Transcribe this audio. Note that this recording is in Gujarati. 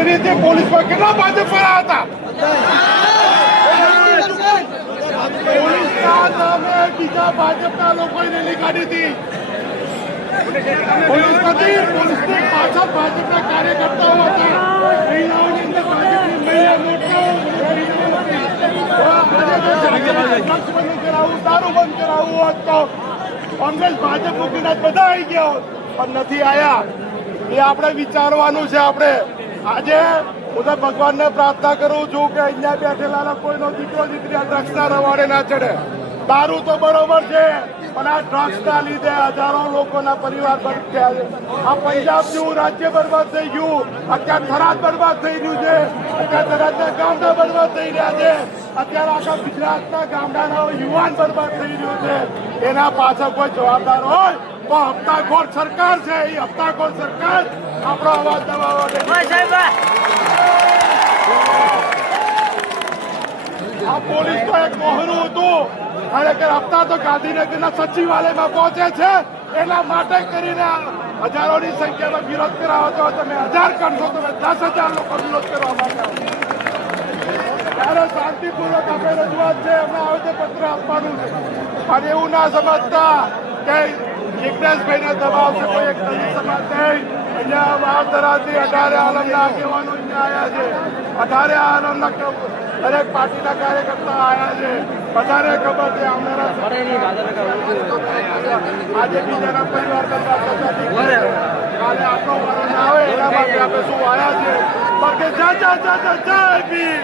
એ રીતે પોલીસમાં કેટલા ભાજપ વાળા હતા? પોલીસના નામે બીજા ભાજપના લોકોએ રેલી કાઢી હતી. પોલીસ નથી, પોલીસની પાછળ ભાજપના કાર્યકર્તાઓ હતા. મહિલાઓની અંદર ભાજપની મહિલા મોરચાઓ ડ્રગ્સ બંધ કરાવવું, દારૂ બંધ કરાવવું હોત તો કોંગ્રેસ ભાજપ મૂકીને બધા આવી ગયા હોત, પણ નથી આયા. એ આપણે વિચારવાનું છે. આપણે આજે હું તો ભગવાનને પ્રાર્થના કરું છું કે અહીંયા બેઠેલા કોઈનો દીકરો દીકરી આ ડ્રગ્સના રવાડે ના ચડે. દારૂ તો બરોબર છે, પણ આ ડ્રગ્સના લીધે હજારો લોકોના પરિવાર બંધ થયા છે. આ પંજાબ જેવું રાજ્ય બરબાદ થઈ ગયું. અત્યારે થરાદ બરબાદ થઈ ગયું છે. અત્યારે થરાદના ગામડા બરબાદ થઈ રહ્યા છે. અત્યારે આખા ગુજરાતના ગામડાના યુવાન બરબાદ થઈ રહ્યું છે. એના પાછળ કોઈ જવાબદાર હોય તો હપ્તાખોર સરકાર છે. એ હપ્તાખોર સરકાર આપણો અવાજ દબાવવા દે. આ પોલીસ તો એક મોહરું હતું. ખરેખર હપ્તા તો ગાંધીનગરના સચિવાલયમાં પહોંચે છે. એના માટે કરીને હજારોની સંખ્યામાં વિરોધ કરાવો છો. તમે 1000 કરશો, તમે 10,000 લોકો વિરોધ કરવા માંગો. ત્યારે શાંતિપૂર્વક આપણે રજૂઆત છે, એમને આવેદનપત્ર આપવાનું છે. અને એવું ના સમજતા કે જિજ્ઞેશભાઈને દબાવશે કોઈ એક દલિત સમાજ નહીં. અહીંયા વાવધરાથી 18 આલમના આગેવાનો અહીંયા આવ્યા છે. 18 આલમના દરેક પાર્ટીના કાર્યકર્તા આવ્યા છે. બધાને ખબર છે આવનારા આજે બીજાના પરિવાર કરતા કાલે આપણો વારો ના આવે એના માટે આપણે શું આવ્યા છે. જય જય જય જય જય ભીમ.